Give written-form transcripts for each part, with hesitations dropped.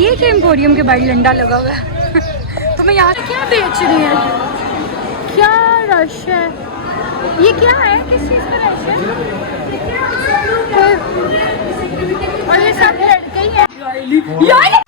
ये क्या एम्पोरियम के बाहर डंडा लगा हुआ है। तो मैं यहाँ से क्या बेच रही है, क्या रश है, ये क्या है, किस चीज़ का रश है? और ये सब लड़के ही हैं यार।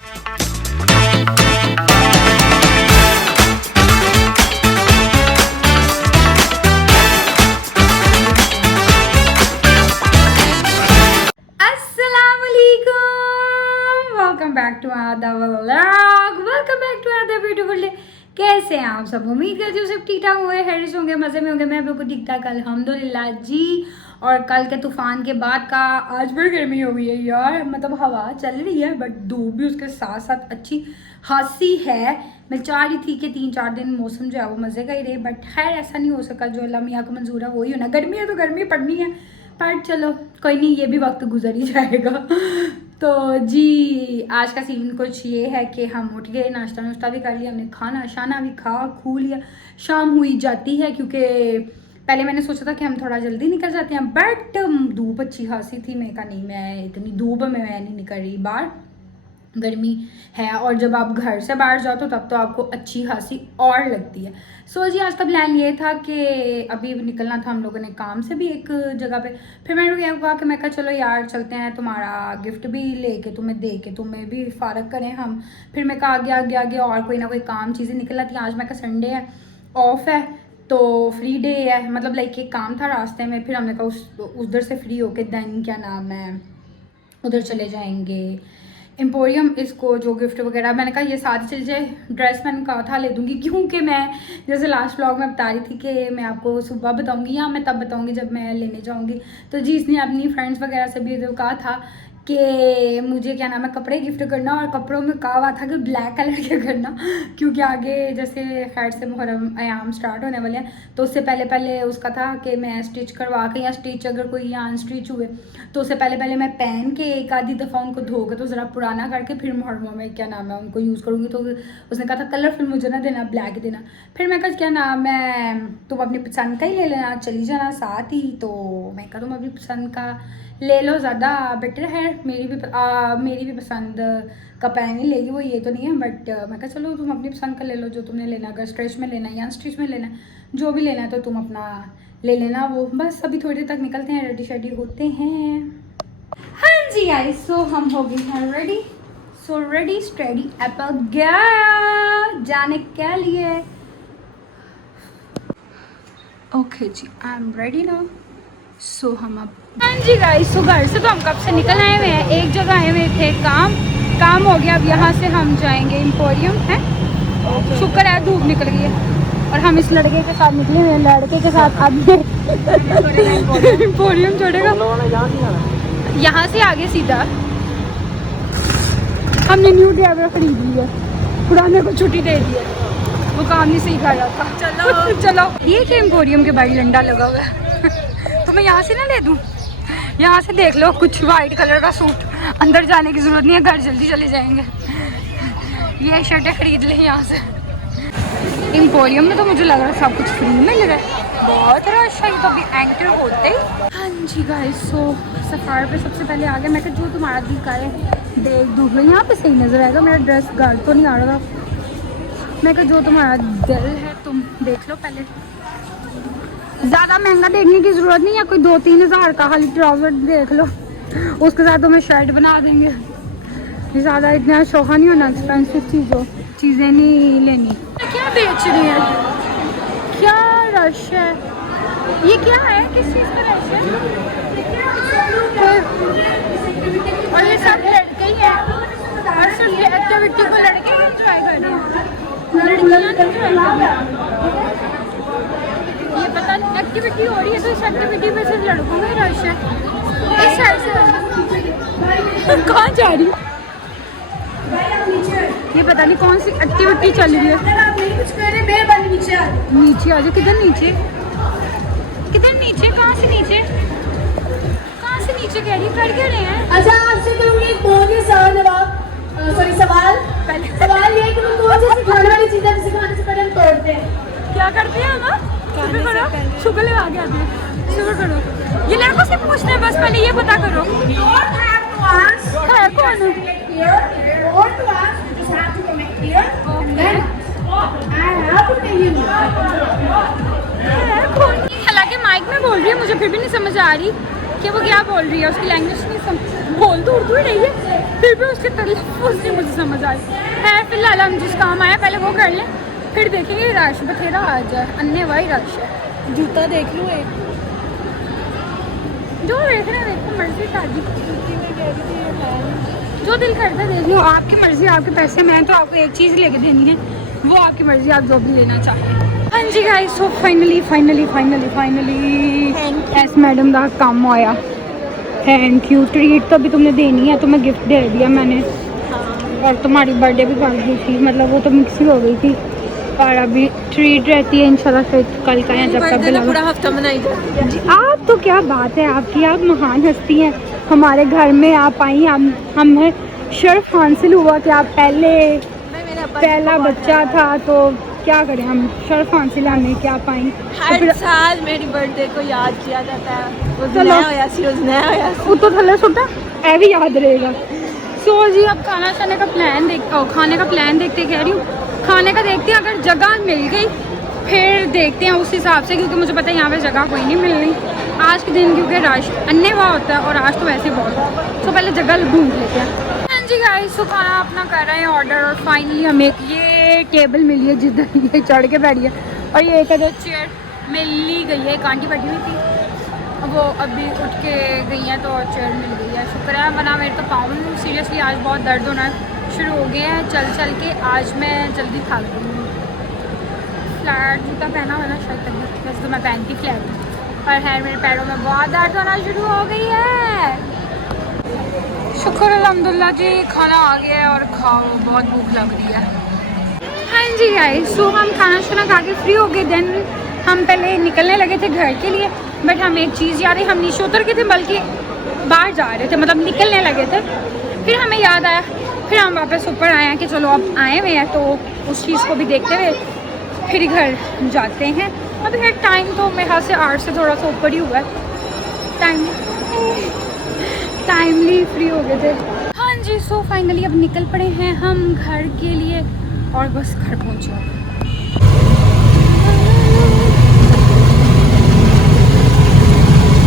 Welcome back to another vlog, welcome back to another beautiful day. कैसे हैं आप सब? उम्मीद करती हूँ सब ठीक ठाक हुए, हैरिस होंगे, मज़े में होंगे। मैं बिल्कुल ठीक ठाक अल्हम्दुलिल्लाह जी। और कल के तूफान के बाद का आज बड़ी गर्मी हो गई है यार, मतलब हवा चल रही है बट धूप भी उसके साथ साथ अच्छी खासी है। मैं चाह रही थी कि 3-4 दिन मौसम जो है वो मज़े का ही रहे, बट खैर ऐसा नहीं हो सका। जो अल्लाह मियाँ को मंजूर है वही होना। गर्मी है तो गर्मी पड़नी है, पर चलो कोई नहीं, ये भी वक्त गुजर ही जाएगा। तो जी आज का सीन कुछ ये है कि हम उठ गए, नाश्ता नुश्ता भी कर लिया, हमने खाना शाना भी खू लिया। शाम हुई जाती है क्योंकि पहले मैंने सोचा था कि हम थोड़ा जल्दी निकल जाते हैं, बट धूप अच्छी खासी थी। मैं कहा नहीं, मैं इतनी धूप में मैं नहीं निकल रही बाहर, गर्मी है। और जब आप घर से बाहर जाओ तो तब तो आपको अच्छी खासी और लगती है। सो जी आज का प्लान ये था कि अभी निकलना था हम लोगों ने काम से भी एक जगह पे। फिर मैंने ये कहा कि मैं कहा चलो यार चलते हैं, तुम्हारा गिफ्ट भी लेके तुम्हें दे के तुम्हें भी फारग करें हम। फिर मैं कहा आगे और कोई ना कोई काम चीज़ें निकल आती हैं। आज मैं कहा संडे है, ऑफ है, तो फ्री डे है, मतलब लाइक एक काम था रास्ते में। फिर हमने कहा उधर से फ्री होके देन क्या नाम है उधर चले जाएंगे एम्पोरियम। इसको जो गिफ्ट वगैरह मैंने कहा ये साथ चल जाए। ड्रेस मैंने कहा था ले दूंगी, क्योंकि मैं जैसे लास्ट व्लॉग में बता रही थी कि मैं आपको सुबह बताऊंगी या मैं तब बताऊंगी जब मैं लेने जाऊंगी। तो जी इसने अपनी फ्रेंड्स वगैरह से भी तो कहा था कि मुझे क्या नाम है कपड़े गिफ्ट करना, और कपड़ों में कहा हुआ था कि ब्लैक कलर के करना, क्योंकि आगे जैसे खैर से मुहर्रम आयाम स्टार्ट होने वाले हैं। तो उससे पहले उसका था कि मैं स्टिच करवा के, या स्टिच अगर कोई यहाँ अनस्टिच हुए तो उससे पहले मैं पहन के एक आधी दफ़ा उनको धो के तो ज़रा पुराना करके फिर मुहर्रम में क्या नाम है उनको यूज़ करूँगी। तो उसने कहा था कलरफुल मुझे ना देना, ब्लैक देना। फिर मैं कहा क्या नाम है तुम अपनी पसंद का ही ले लेना, चली जाना साथ ही। तो मैं कहा तुम अपनी पसंद का ले लो, ज़्यादा बेटर है। मेरी भी पसंद का पहन ही लेगी वो, ये तो नहीं है, बट मैं कहा चलो तुम अपनी पसंद का ले लो जो तुमने लेना। अगर स्ट्रेच में लेना है या स्टिच में लेना है, जो भी लेना है तो तुम अपना ले लेना। वो बस अभी थोड़ी देर तक निकलते हैं, रेडी शेडी होते हैं। हाँ जी गाइस, सो हम हो गए हैं ready. So ready steady apple गया जाने के लिए। Okay ji I am ready now. So हम अब हाँ जी गाइस, सो घर से तो हम कब से निकल आए हुए हैं, एक जगह आए हुए थे, काम हो गया। अब यहाँ से हम जाएंगे एम्पोरियम है। शुक्र है धूप निकल गई है और हम इस लड़के के साथ निकले हुए हैं। लड़के के साथ आगे एम्पोरियम छोड़ेगा यहाँ से आगे सीधा। हमने न्यू ड्राइवर खरीद लिया, पुराने को छुट्टी दे दी है, वो काम नहीं सही कर रहा था। चलो ये क्या एम्पोरियम के बाहर डंडा लगा हुआ है। तो मैं यहाँ से ना ले दूँ, यहाँ से देख लो कुछ वाइट कलर का सूट, अंदर जाने की ज़रूरत नहीं है, घर जल्दी चले जाएंगे। ये शर्टें खरीद लें यहाँ से। एम्पोरियम में तो मुझे लग रहा है सब कुछ फ्री में मिल रहा है, बहुत रश है तो अभी एंटर होते ही। हाँ जी गाइस, सो सफ़ार पे सबसे पहले आ गया। मैं कहा जो तुम्हारा दिल करे देख दूध लो, यहाँ पे सही नज़र आएगा। मेरा ड्रेस गार्ड तो नहीं आ रहा था। मैं कहा जो तुम्हारा दिल है तुम देख लो पहले, ज़्यादा महंगा देखने की ज़रूरत नहीं है। कोई 2-3 हज़ार का खाली ट्राउज़र देख लो, उसके साथ तुम्हें शर्ट बना देंगे। ज़्यादा इतना शौक़ा नहीं होना एक्सपेंसिव चीज़ें नहीं लेनी। क्या बेच रही है, क्या रश है, ये क्या है, किस चीज़ का रश है? और ये सब लड़के ही हैं, और सिर्फ ये एक्टिविटी को लड़के एंजॉय कर रहे हैं, लड़कियाँ नहीं। ये पता नहीं एक्टिविटी हो रही है तो इस एक्टिविटी में सिर्फ लड़कों में रश है। इस साइड से कहाँ जा रही है, ये पता नहीं कौन सी एक्टिविटी चल रही है। नीचे आ जाओ। किधर नीचे, कहाँ से नीचे कह रही कर क्या रहे हैं? अच्छा आपसे करूँगी एक बहुत ही आसान सवाल। सवाल ये कि हम कौन सी खाने वाली चीज़ें जिसे खाने से पहले हम तोड़ते हैं? क्या करते हैं हम? शुगर लगा के आते हैं। शुगर करो, ये लड़कों से पूछते हैं बस, पहले ये पता करो है कौन। रही है, मुझे फिर भी नहीं समझ आ रही कि वो क्या बोल रही है, उसकी लैंग्वेज नहीं समझ, बोल तो उर्दू ही रही है, फिर भी उसके तलफ़ुज़ नहीं मुझे समझ आ रही है। फिलहाल हम जिस काम आया पहले वो कर लें, फिर देखेंगे। रश बथेरा आ जाए, अन्य वही रश है। जूता देख लूँ एक, जो देखना है देखो, मर्जी शादी जूती में कह रही थी ये है। जो दिल करता है देख लो, आपकी मर्जी, आपके पैसे। मैं तो आपको एक चीज़ लेके देनी है, वो आपकी मर्जी, आप जो भी लेना चाहें। हाँ जी guys, so finally S madam का काम आया। Thank you. ट्रीट तो अभी तुमने देनी है, तुम्हें गिफ्ट दे दिया मैंने, और तुम्हारी बर्थडे भी कर दी थी, मतलब वो तो मिक्स ही हो गई थी, और अभी ट्रीट रहती है इंशाल्लाह फिर कल का या जब तक पूरा हफ्ता मनाई जाती है। जी। आप तो क्या बात है आपकी, आप महान हस्ती हैं। हमारे घर में आप आई, हमें शर्फ हासिल हुआ कि आप पहला बच्चा था, तो क्या करें, हम शर्फ हासिल हमें क्या पाई। हर साल मेरी बर्थडे को याद किया जाता है। उस नया होया सी, उस नया होया सी। वो तो थले सुटा ऐ भी याद रहेगा। सो जी, अब खाना खाने का प्लान देखते कह रही हूँ, खाने का देखते हैं। अगर जगह मिल गई फिर देखते हैं उस हिसाब से, क्योंकि मुझे पता है यहाँ पे जगह कोई नहीं मिल रही आज के दिन, क्योंकि रश अन्य वहाँ होता है और आज तो वैसे बहुत है। सो पहले जगह ढूंढ लेते हैं। हाँ जी गाइस, सो खाना अपना कर रहे हैं ऑर्डर, और फाइनली हमें ये टेबल मिली है जिधर ये चढ़ के बैठी है, और ये एक अदर चेयर मिल ही गई है। एक आंटी बैठी हुई थी, वो अभी उठ के गई हैं, तो चेयर मिल गई है, शुक्र है। वरना मेरे तो पाँव सीरियसली आज बहुत दर्द होना शुरू हो गए हैं चल के। आज मैं जल्दी थक गई हूँ। फ्लैट जूता पहना हुआ ना शायद, तक वैसे तो मैं पहनती फ्लैट, पर है मेरे पैरों में बहुत दर्द होना शुरू हो गई है। शुक्र अल्हम्दुलिल्लाह जी, खाना आ गया है और खाओ, बहुत भूख लग रही है। हाँ जी गाइस, सो हम खाना शाना खा के फ्री हो गए। देन हम पहले निकलने लगे थे घर के लिए, बट हम एक चीज़ याद है, हम नीचे उतर के थे, बल्कि बाहर जा रहे थे, मतलब निकलने लगे थे। फिर हमें याद आया, फिर हम वापस ऊपर आए हैं कि चलो अब आए हुए हैं, तो उस चीज़ को भी देखते हुए फिर घर जाते हैं। अब यार टाइम तो मेरे हाथ से 8 से थोड़ा सा ऊपर ही हुआ है, टाइमली फ्री हो गए थे। हाँ जी, सो फाइनली अब निकल पड़े हैं हम घर के लिए, और बस घर पहुँचे।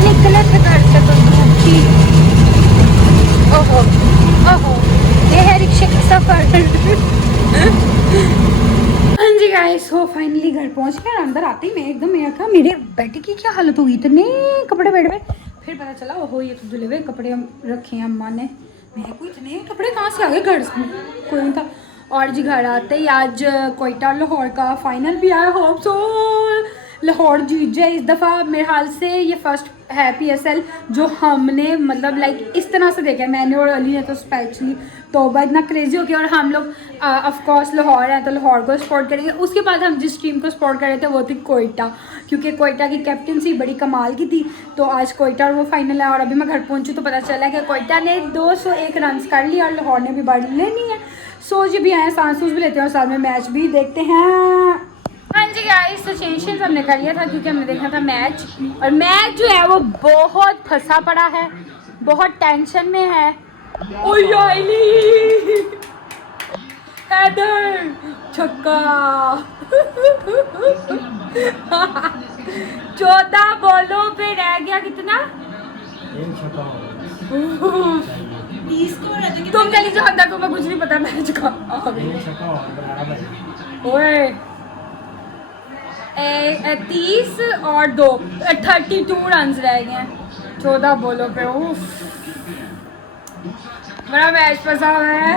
निकले थे घर से तो ओहो ओहो, ये है रिक्शे का सफर। हाँ जी गाइस, सो फाइनली घर पहुंच गए। अंदर आते ही मैं एकदम, मेरा था मेरे बेड की क्या हालत हुई, इतने कपड़े बेड में। फिर पता चला ओहो ये तो धुले हुए कपड़े रखे हैं अम्मा ने। मैं कोई इतने कपड़े कहाँ से आ गए, घर से कोई नहीं था। और जी घर आते ही आज कोयटा लाहौर का फाइनल भी आया। होप सो लाहौर जीत जाए इस दफ़ा। मेरे हाल से ये फर्स्ट है PSL जो हमने मतलब लाइक इस तरह से देखा है, मैंने और अली ने तो स्पेशली। तोबा इतना क्रेजी हो गया, और हम लोग ऑफकोर्स लाहौर हैं तो लाहौर को सपोर्ट करेंगे। उसके बाद हम जिस टीम को सपोर्ट कर रहे थे वो थी कोयटा, क्योंकि कोयटा की कैप्टनसी बड़ी कमाल की थी। तो आज कोयटा और वो फाइनल है, और अभी मैं घर पहुंची तो पता चला कि कोयटा ने 201 रन कर लिया और लाहौर ने भी बारी लेनी है। सो जी भी आए, सांस भी लेते हैं और साथ में मैच भी देखते हैं। हाँ जी गाइस, तो चेंज हमने कर लिया था क्योंकि हमने देखा था मैच, और मैच जो है वो बहुत फंसा पड़ा है, बहुत टेंशन में है। हैदर छक्का 14 बॉलों पे रह गया कितना, 30 को। तुम चली जाओ अंदर, तुम्हें कुछ नहीं पता मैच का। ओए 30 और 2 32 रन रह गए हैं 14 बॉलों पे। उफ, बड़ा मैच फंसा हुआ है,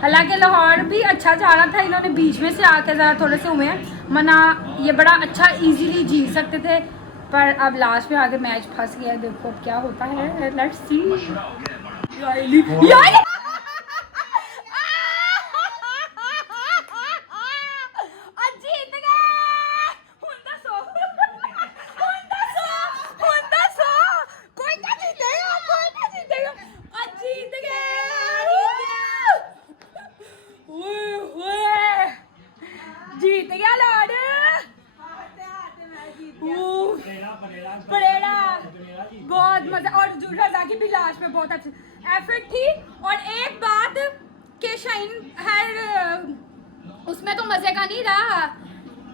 हालांकि लाहौर भी अच्छा जा रहा था, इन्होंने बीच में से आके ज़रा थोड़े से हुए हैं, मना ये बड़ा अच्छा इजीली जीत सकते थे, पर अब लास्ट में आके मैच फंस गया। देखो अब क्या होता है, लेट्स सी। बहुत मजा, और जुड़ा की भी लास्ट में बहुत अच्छी एफर्ट थी। और एक बात कि शाइन हर उसमें तो मजे का नहीं रहा,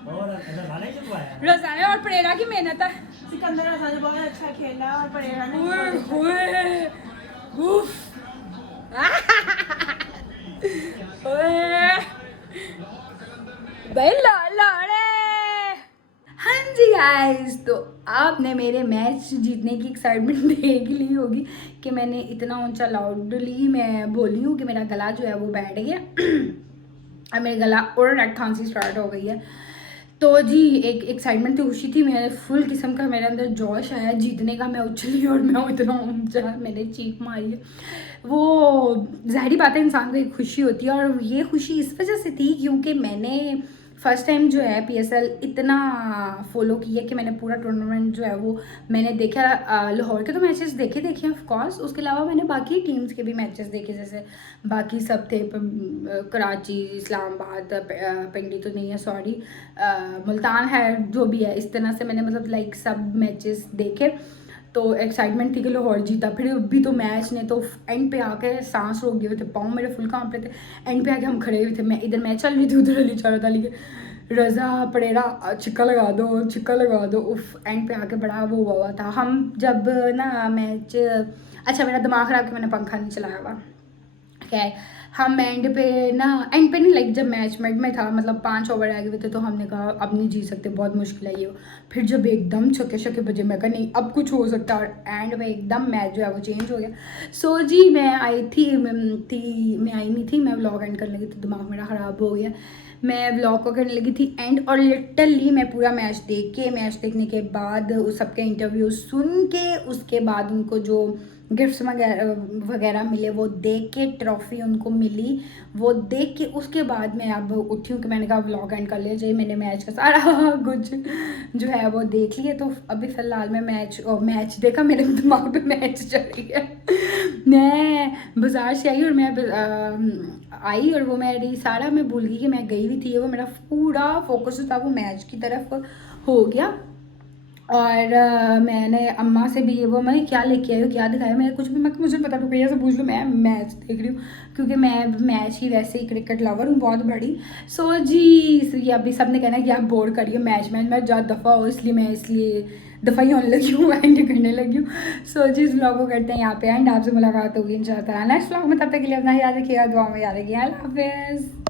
और रज़ाना ही जितवाया। रज़ाना और परेरा की मेहनत है। सिकंदर रज़ान बहुत अच्छा खेला और परेरा ने ओए ओए उफ ओए भाई ला रे। हाँ जी गाइस, तो आपने मेरे मैच जीतने की एक्साइटमेंट देख ली होगी कि मैंने इतना ऊंचा लाउडली मैं बोली हूँ कि मेरा गला जो है वो बैठ गया। अब मेरा गला और खांसी स्टार्ट हो गई है। तो जी एक एक्साइटमेंट थी, खुशी थी, मेरे फुल किस्म का मेरे अंदर जोश आया जीतने का। मैं उछली और मैं इतना ऊंचा मैंने चीख मारी है। वो ज़ाहिरी बात है, इंसान को एक खुशी होती है और ये खुशी इस वजह से थी क्योंकि मैंने फर्स्ट टाइम जो है PSL इतना फॉलो किया कि मैंने पूरा टूर्नामेंट जो है वो मैंने देखा। लाहौर के तो मैचेस देखे ऑफ कोर्स, उसके अलावा मैंने बाकी टीम्स के भी मैचेस देखे, जैसे बाकी सब थे कराची, इस्लामाबाद, पिंडी तो नहीं है सॉरी, मुल्तान है, जो भी है, इस तरह से मैंने मतलब लाइक सब मैचेस देखे। तो एक्साइटमेंट थी कि लाहौर जीता। फिर अभी तो मैच ने तो एंड पे आके सांस रोक गए थे, पाँव मेरे फुल कांप रहे थे। एंड पे आके हम खड़े हुए थे, मैं इधर मैच चल रही थी, उधर अली चाह रहा था कि रज़ा परेरा छिक्का लगा दो उफ। एंड पे आके बड़ा वो हुआ था। हम जब ना मैच, अच्छा मेरा दिमाग ख़राब कि मैंने पंखा नहीं चलाया हुआ, क्या हम एंड पे नहीं, लाइक जब मैच मिड में था, मतलब 5 ओवर रह गए थे, तो हमने कहा अब नहीं जीत सकते, बहुत मुश्किल है ये। फिर जब एकदम छक्के बजे, मैं कहा नहीं अब कुछ हो सकता है, और एंड में एकदम मैच जो है वो चेंज हो गया। सो जी मैं आई नहीं थी, मैं व्लॉग एंड करने लगी थी, दिमाग मेरा ख़राब हो गया। मैं व्लॉग को करने लगी थी एंड, और लिटरली मैं पूरा मैच देखने के बाद उस सबके इंटरव्यू सुन के, उसके बाद उनको जो गिफ्ट्स वगैरह मिले वो देख के, ट्रॉफी उनको मिली वो देख के, उसके बाद मैं अब उठी हूँ कि मैंने कहा व्लॉग एंड कर लिया जाए। मैंने मैच का सारा कुछ जो है वो देख लिया। तो अभी फ़िलहाल मैं मैच देखा, मेरे दिमाग पे मैच चल रही है। मैं बाज़ार से आई और मैं आई और वो मेरी सारा मैं भूल गई कि मैं गई हुई थी। वो मेरा पूरा फोकस जो था वो मैच की तरफ हो गया। और मैंने अम्मा से भी ये वो मैं क्या लेके आई हो, क्या दिखाया, मैं कुछ भी मुझे पता तो भैया से पूछ लो, मैं मैच देख रही हूँ क्योंकि मैं मैच ही वैसे ही क्रिकेट लवर हूँ बहुत बड़ी। सो जी ये अभी सब ने कहना कि आप बोर करिए मैच में ज़्यादा दफ़ा हो, इसलिए दफ़ा ही होने लगी हूँ, एंड करने लगी हूँ। सो जी इस व्लॉग को करते हैं यहाँ पे एंड, आपसे मुलाकात होगी इंशाल्लाह नेक्स्ट व्लॉग में। तब तक के लिए अपना याद रखिएगा, दुआ में याद रखिएगा। अल्लाह हाफ़िज़।